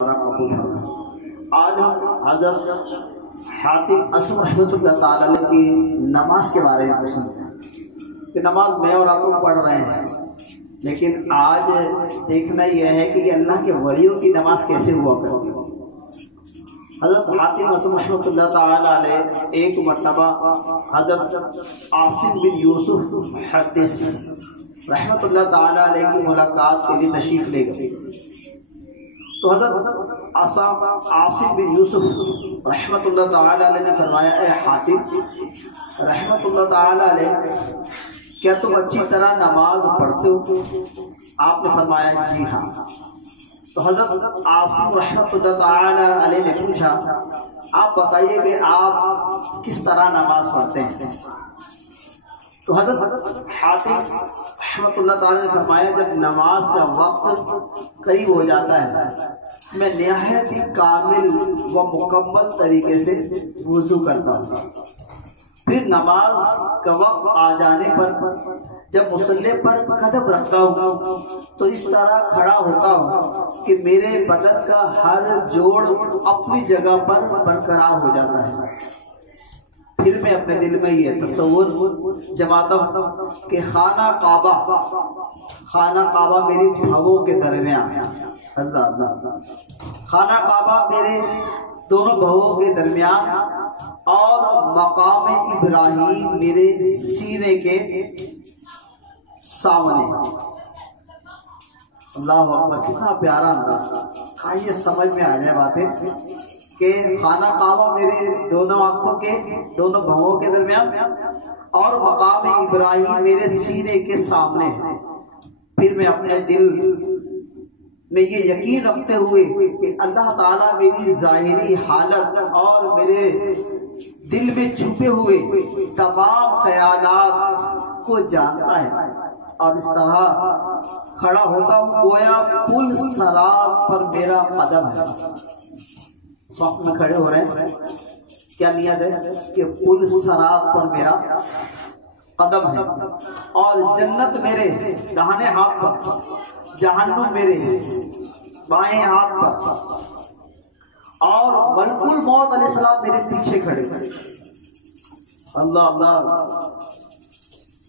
آج حضرت حاتم اسم رحمۃ اللہ تعالی علیہ کی نماز کے بارے میں پوچھتے ہیں کہ نماز میں اور آپ کو پڑھ رہے ہیں، لیکن آج دیکھنا یہ ہے کہ یہ اللہ کے ولیوں کی نماز کیسے ہوا کرتی ہے۔ حضرت حاتم اسم رحمۃ اللہ تعالی علیہ ایک مرتبہ حضرت عاصم بن یوسف محدث رحمۃ اللہ تعالی علیہ کی ملاقات کے لیے تشریف لے گئے، تو حضرت عاصم بن یوسف رحمۃ اللہ تعالی علیہ نے فرمایا، اے حاتم رحمۃ اللہ تعالی علیہ، کیا تم اچھی طرح نماز پڑھتے ہو؟ آپ نے فرمایا جی ہاں۔ تو حضرت عاصم رحمۃ اللہ تعالی علیہ نے پوچھا، آپ بتائیے کہ آپ کس طرح نماز پڑھتے ہیں؟ تو حضرت حاتم رحمۃ اللہ تعالی نے فرمایا، جب نماز کا وقت قریب ہو جاتا ہے میں نہایت ہی کامل و مکمل طریقے سے وضو کرتا ہوں، پھر نماز کا وقت آ جانے پر جب مصلی پر قدم رکھتا ہوں تو اس طرح کھڑا ہوتا ہوں کہ میرے بدن کا ہر جوڑ اپنی جگہ پر برقرار ہو جاتا ہے۔ پھر میں اپنے دل میں یہ تصور جماتا ہوں کہ خانہ کعبہ میری بھووں کے درمیان، اللہ اللہ، خانہ کعبہ میرے دونوں بھووں کے درمیان اور مقام ابراہیم میرے سینے کے سامنے۔ اللہ اکبر، کتنا پیارا انداز، کھائیے سمجھ میں آ جائے باتیں کہ خانہ کعبہ میرے دونوں آنکھوں کے دونوں بھووں کے درمیان اور مقام ابراہیم میرے سینے کے سامنے ہے۔ پھر میں اپنے دل میں یہ یقین رکھتے ہوئے کہ اللہ تعالیٰ میری ظاہری حالت اور میرے دل میں چھپے ہوئے تمام خیالات کو جانتا ہے، اور اس طرح کھڑا ہوتا ہوں گویا پل صراط پر میرا قدم ہے۔ صف میں کھڑے ہو رہے ہیں، کیا نیت ہے کہ پل صراط پر میرا قدم ہے، اور جنت میرے داہنے ہاتھ پر، جہنم میرے بائیں ہاتھ پر، اور ملک الموت علیہ السلام میرے پیچھے کھڑے۔ اللہ اللہ،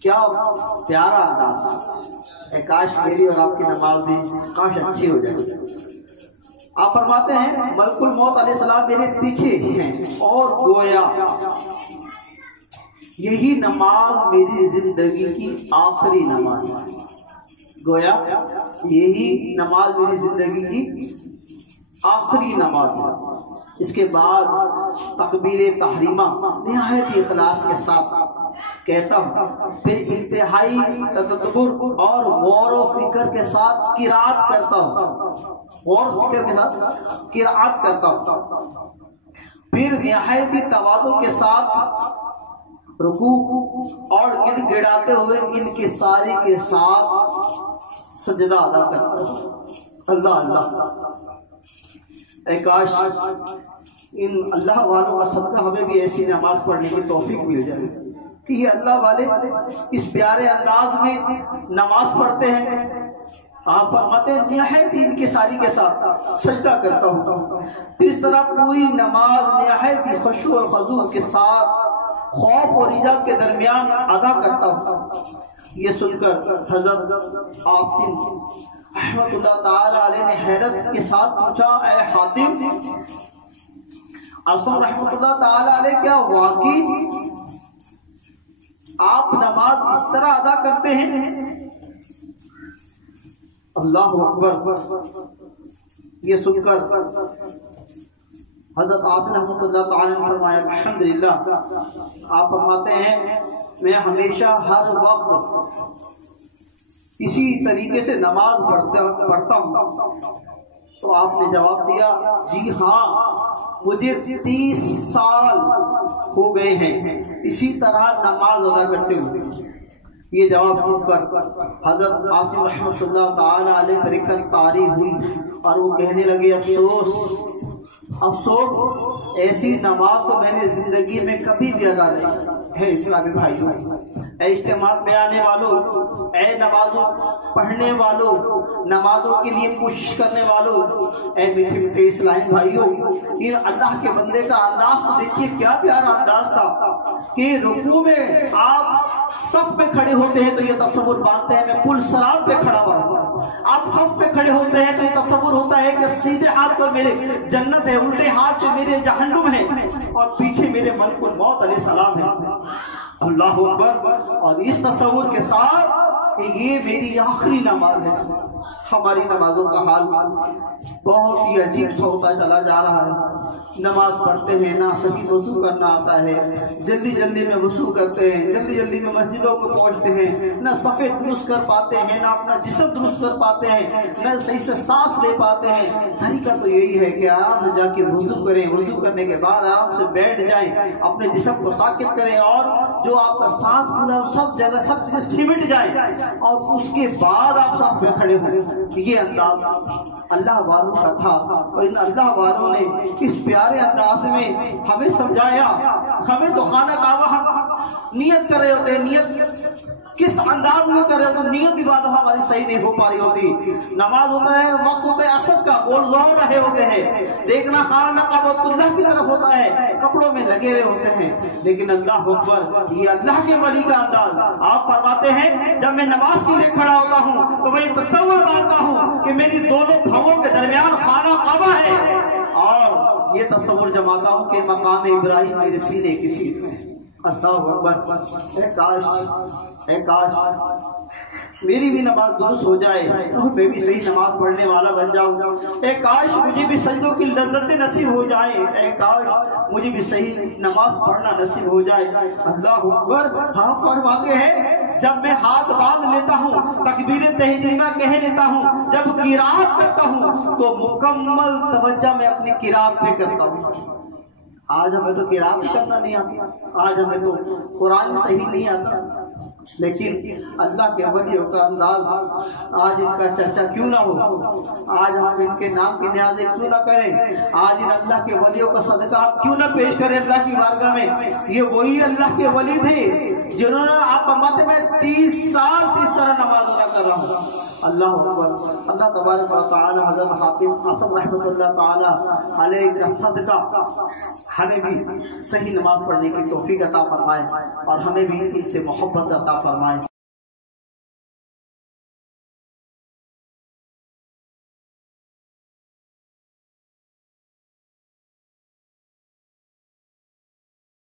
کیا پیارا انداز ہے، کاش میری اور آپ کی نماز بھی کاش اچھی ہو جائے۔ آپ فرماتے ہیں ملک الموت علیہ السلام میرے پیچھے ہیں، اور گویا یہی نماز میری زندگی کی آخری نماز ہے، گویا یہی نماز میری زندگی کی آخری نماز ہے۔ اس کے بعد تکبیر تحریمہ نہایت اخلاص کے ساتھ کہتا ہوں، پھر انتہائی تدبر اور غور و فکر کے ساتھ قرات کرتا ہوں، غور و فکر کے ساتھ قرات کرتا ہوں، پھر نہایت تواضع کے ساتھ رکوع اور گڑ گڑاتے ہوئے انکساری کے ساتھ سجدہ ادا کرتا ہوں۔ اللہ اللہ، اے کاش ان اللہ والوں کا صدقہ ہمیں بھی ایسی نماز پڑھنے کی توفیق مل جائے کہ یہ اللہ والے اس پیارے انداز میں نماز پڑھتے ہیں۔ آپ فرماتے ہیں نہایت انکساری کے ساتھ سجدہ کرتا ہوں، پھر اس طرح پوری نماز نہایت خشوع اور خضوع کے ساتھ خوف اور رجا کے درمیان ادا کرتا ہوں۔ یہ سن کر حضرت عاصم رحمۃ اللہ تعالی علیہ نے حیرت کے ساتھ پوچھا، اے حاتم عاصم رحمۃ اللہ تعالی علیہ، کیا واقعی آپ نماز اس طرح ادا کرتے ہیں؟ اللہ اکبر، یہ سن کر حضرت عاصم رحمۃ اللہ تعالی نے فرمایا الحمدللہ۔ آپ فرماتے ہیں میں ہمیشہ ہر وقت اسی طریقے سے نماز پڑھتا ہوں۔ تو آپ نے جواب دیا، جی ہاں، مجھے 30 سال ہو گئے ہیں اسی طرح نماز ادا کرتے ہوئے۔ یہ جواب سن کر حضرت عاصم رحمۃ اللہ تعالی علیہ پر ایک طاری ہوئی اور وہ کہنے لگے، افسوس ایسی نماز تو میں نے زندگی میں کبھی بھی ادا نہیں ہے۔ اسلامی بھائیوں، اے اجتماع میں آنے والوں، اے نمازوں پڑھنے والوں، نمازوں کے لیے کوشش کرنے والوں، اے میٹھے میٹھے اسلامی بھائیوں، ان اللہ کے بندے کا انداز تو دیکھیے کیا پیارا انداز تھا کہ رکوع میں آپ صف پہ کھڑے ہوتے ہیں تو یہ تصور باندھتے ہیں میں پل صراط پہ کھڑا ہوا ہوں، آپ صف پہ کھڑے ہوتے ہیں تو یہ تصور ہوتا ہے کہ سیدھے ہاتھ پر میرے جنت ہے، الٹے ہاتھ پہ میرے جہنم ہے، اور پیچھے میرے ملک الموت علیہ السلام ہے۔ اللہ اکبر۔ اور اس تصور کے ساتھ کہ یہ میری آخری نماز ہے، ہماری نمازوں کا حال بہت ہی عجیب سا ہوتا چلا جا رہا ہے۔ نماز پڑھتے ہیں نہ صحیح وضو کرنا آتا ہے، جلدی جلدی میں وضو کرتے ہیں، جلدی جلدی میں مسجدوں کو پہنچتے ہیں، نہ صفیں درست کر پاتے ہیں، نہ اپنا جسم درست کر پاتے ہیں، نہ صحیح سے سانس لے پاتے ہیں۔ طریقہ تو یہی ہے کہ آرام سے جا کے وضو کریں، وضو کرنے کے بعد آرام سے بیٹھ جائیں، اپنے جسم کو ساکت کریں، اور جو آپ کا سانس پھولا سب جگہ سمٹ جائیں، اور اس کے بعد آپ صف پہ کھڑے ہوں۔ یہ انداز اللہ والوں کا تھا، اور ان اللہ والوں نے اس پیارے انداز میں ہمیں سمجھایا۔ ہمیں تو خانہ کعبہ ہم نیت کر رہے ہوتے ہیں، نیت کس انداز میں کر رہے ہوتے ہیں، نیت بھی بات ہماری صحیح نہیں ہو پا رہی ہوتی۔ نماز ہوتا ہے، وقت ہوتا ہے عصر کا، بول زور رہے ہوتے ہیں، دیکھنا خانہ کعبۃ اللہ کی طرف ہوتا ہے، کپڑوں میں لگے ہوئے ہوتے ہیں، لیکن اللہ اکبر، یہ اللہ کے ولی کا انداز۔ آپ فرماتے ہیں جب میں نماز کے لیے کھڑا ہوتا ہوں تو میں یہ تصور باندھتا ہوں کہ میری دونوں بھووں کے درمیان خانہ کعبہ ہے، اور یہ تصور جماتا ہوں کہ مقام ابراہیم میرے سینے کی سیٹ میں۔ اللہ اکبر۔ اے کاش میری بھی نماز درست ہو جائے تو میں بھی صحیح نماز پڑھنے والا بن جاؤں۔ اے کاش مجھے بھی سجدوں کی لذتیں نصیب ہو جائیں، اے کاش مجھے بھی صحیح نماز پڑھنا نصیب ہو جائے۔ اللہ اکبر۔ آپ فرماتے ہیں جب میں ہاتھ باندھ لیتا ہوں، تکبیر تحریمہ کہہ لیتا ہوں، جب قرات کرتا ہوں تو مکمل توجہ میں اپنی قرات پہ کرتا ہوں۔ آج ہمیں تو قرات ہی کرنا نہیں آتا، آج ہمیں تو قرآن صحیح نہیں آتا، لیکن اللہ کے ولیوں کا انداز آج ان کا چرچا کیوں نہ ہو، آج ہم ان کے نام کی نیازیں کیوں نہ کریں، آج ان اللہ کے ولیوں کا صدقہ آپ کیوں نہ پیش کریں اللہ کی بارگاہ میں۔ یہ وہی اللہ کے ولی تھے جنہوں نے آپ فرماتے میں 30 سال سے اس طرح نماز ادا کر رہا ہوں۔ اللہ اکبر۔ اللہ تبارک و تعالی حضرت حافظ اعظم رحمۃ اللہ تعالی علیہ کا صدقہ ہمیں بھی صحیح نماز پڑھنے کی توفیق عطا فرمائے، اور ہمیں بھی ان سے محبت عطا فرمائے۔